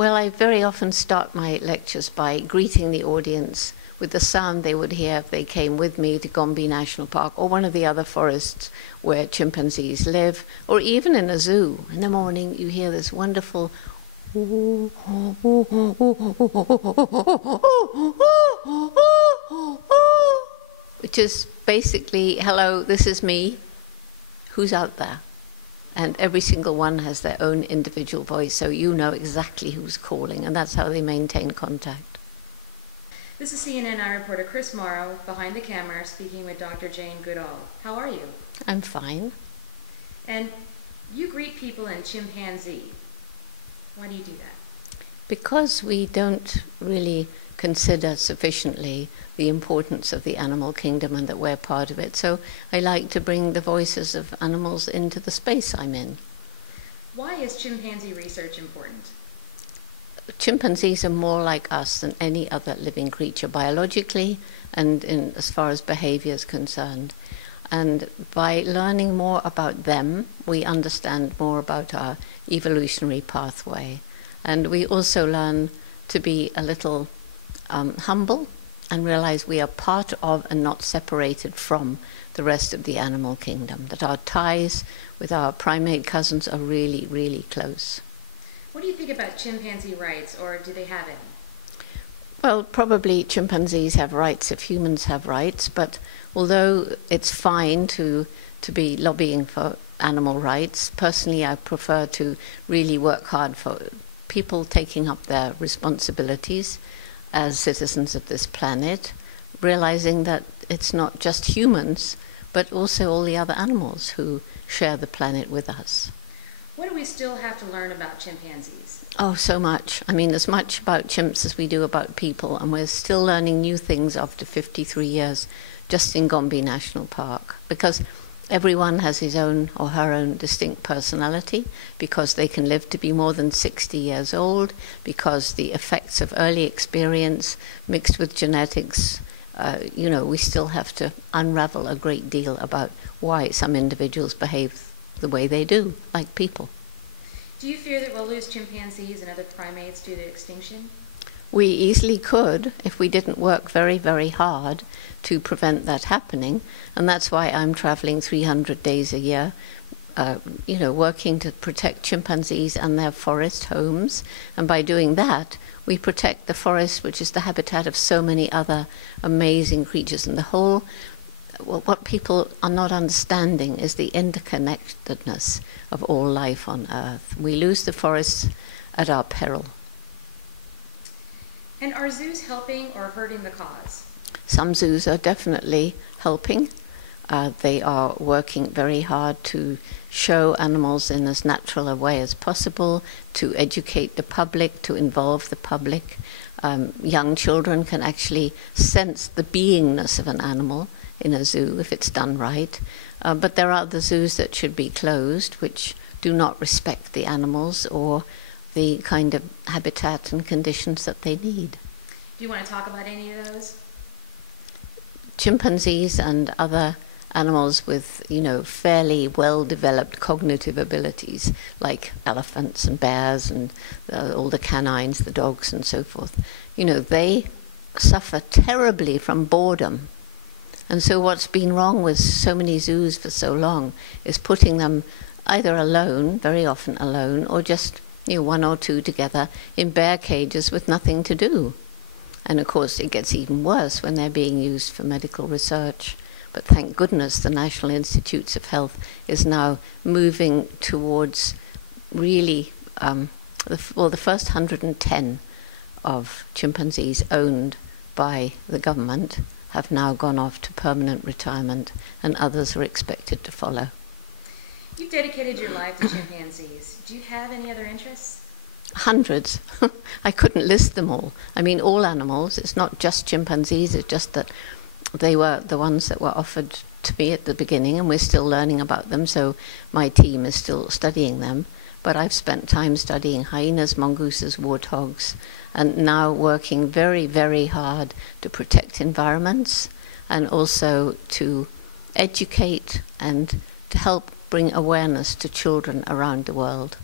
Well, I very often start my lectures by greeting the audience with the sound they would hear if they came with me to Gombe National Park or one of the other forests where chimpanzees live, or even in a zoo. In the morning, you hear this wonderful which is basically, hello, this is me, who's out there? And every single one has their own individual voice, so you know exactly who's calling, and that's how they maintain contact. This is CNN reporter Chris Morrow, behind the camera, speaking with Dr. Jane Goodall. How are you? I'm fine. And you greet people in chimpanzee. Why do you do that? Because we don't really consider sufficiently the importance of the animal kingdom and that we're part of it. So I like to bring the voices of animals into the space I'm in. Why is chimpanzee research important? Chimpanzees are more like us than any other living creature biologically and as far as behavior is concerned. And by learning more about them, we understand more about our evolutionary pathway. And we also learn to be a little humble and realize we are part of and not separated from the rest of the animal kingdom, that our ties with our primate cousins are really, really close. What do you think about chimpanzee rights, or do they have any? Well, probably chimpanzees have rights if humans have rights, but although it's fine to be lobbying for animal rights, personally I prefer to really work hard for people taking up their responsibilities as citizens of this planet, realizing that it's not just humans, but also all the other animals who share the planet with us. What do we still have to learn about chimpanzees? Oh, so much. I mean, as much about chimps as we do about people, and we're still learning new things after 53 years just in Gombe National Park, because everyone has his own or her own distinct personality, because they can live to be more than 60 years old, because the effects of early experience mixed with genetics, we still have to unravel a great deal about why some individuals behave the way they do, like people. Do you fear that we'll lose chimpanzees and other primates due to extinction? We easily could if we didn't work very, very hard to prevent that happening, and that's why I'm traveling 300 days a year, working to protect chimpanzees and their forest homes, and by doing that, we protect the forest, which is the habitat of so many other amazing creatures, and the whole. What people are not understanding is the interconnectedness of all life on Earth. We lose the forests at our peril. And are zoos helping or hurting the cause? Some zoos are definitely helping. They are working very hard to show animals in as natural a way as possible, to educate the public, to involve the public. Young children can actually sense the beingness of an animal in a zoo if it's done right. But there are other zoos that should be closed, which do not respect the animals or the kind of habitat and conditions that they need. Do you want to talk about any of those? Chimpanzees and other animals with, fairly well-developed cognitive abilities, like elephants and bears and all the canines, the dogs and so forth, they suffer terribly from boredom. And so what's been wrong with so many zoos for so long is putting them either alone, very often alone, or just one or two together in bear cages with nothing to do. And of course it gets even worse when they're being used for medical research. But thank goodness the National Institutes of Health is now moving towards really, the first 110 of chimpanzees owned by the government have now gone off to permanent retirement, and others are expected to follow. You've dedicated your life to chimpanzees. Do you have any other interests? Hundreds. I couldn't list them all. I mean, all animals. It's not just chimpanzees, it's just that they were the ones that were offered to me at the beginning, and we're still learning about them, so my team is still studying them. But I've spent time studying hyenas, mongooses, warthogs, and now working very, very hard to protect environments and also to educate and to help bring awareness to children around the world.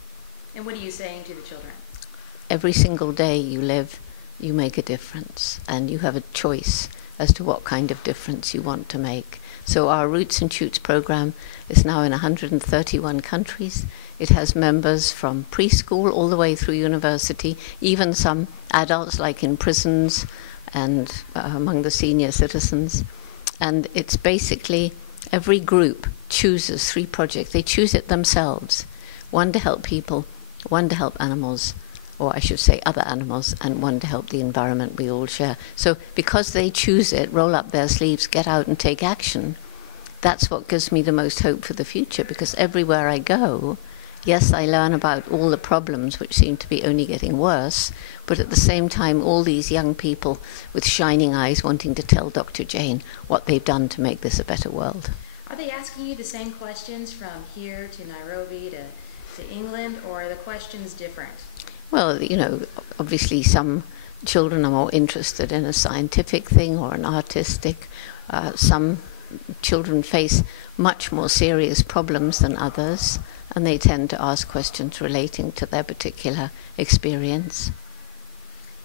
And what are you saying to the children? every single day you live, you make a difference, and you have a choice as to what kind of difference you want to make. So our Roots and Shoots program is now in 131 countries. It has members from preschool all the way through university, even some adults like in prisons and among the senior citizens. And it's basically every group chooses 3 projects. They choose it themselves. One to help people, one to help animals, or I should say other animals, and one to help the environment we all share. So because they choose it, roll up their sleeves, get out and take action, that's what gives me the most hope for the future, because everywhere I go, yes, I learn about all the problems which seem to be only getting worse, but at the same time, all these young people with shining eyes wanting to tell Dr. Jane what they've done to make this a better world. Are they asking you the same questions from here to Nairobi to England, or are the questions different? Well, you know, obviously some children are more interested in a scientific thing or an artistic. Some children face much more serious problems than others, and they tend to ask questions relating to their particular experience.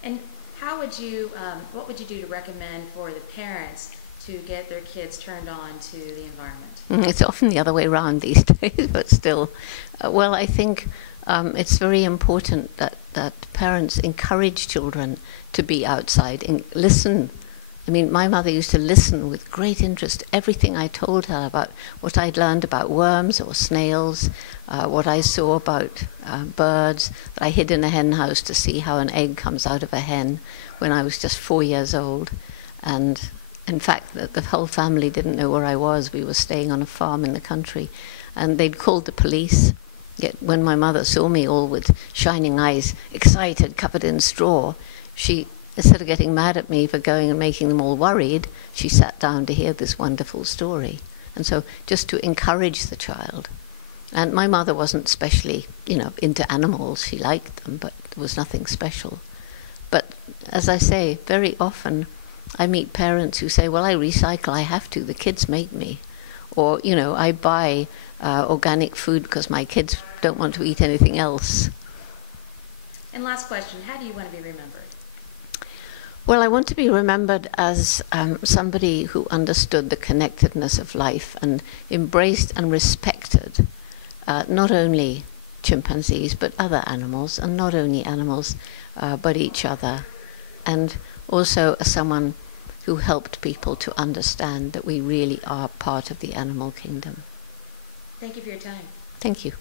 And how would you, what would you do to recommend for the parents to get their kids turned on to the environment? It's often the other way around these days, but still. Well, I think it's very important that parents encourage children to be outside and listen. I mean, my mother used to listen with great interest to everything I told her about what I'd learned about worms or snails, what I saw about birds. I hid in a hen house to see how an egg comes out of a hen when I was just 4 years old. And in fact, the whole family didn't know where I was. We were staying on a farm in the country, and they'd called the police. Yet when my mother saw me all with shining eyes, excited, covered in straw, she, instead of getting mad at me for going and making them all worried, she sat down to hear this wonderful story. And so just to encourage the child. And my mother wasn't specially, into animals. She liked them, but there was nothing special. But as I say, very often I meet parents who say, well, I recycle, I have to, the kids make me. Or, I buy organic food because my kids don't want to eat anything else. And last question, how do you want to be remembered? Well, I want to be remembered as somebody who understood the connectedness of life and embraced and respected not only chimpanzees but other animals, and not only animals but each other, and also as someone who helped people to understand that we really are part of the animal kingdom. Thank you for your time. Thank you.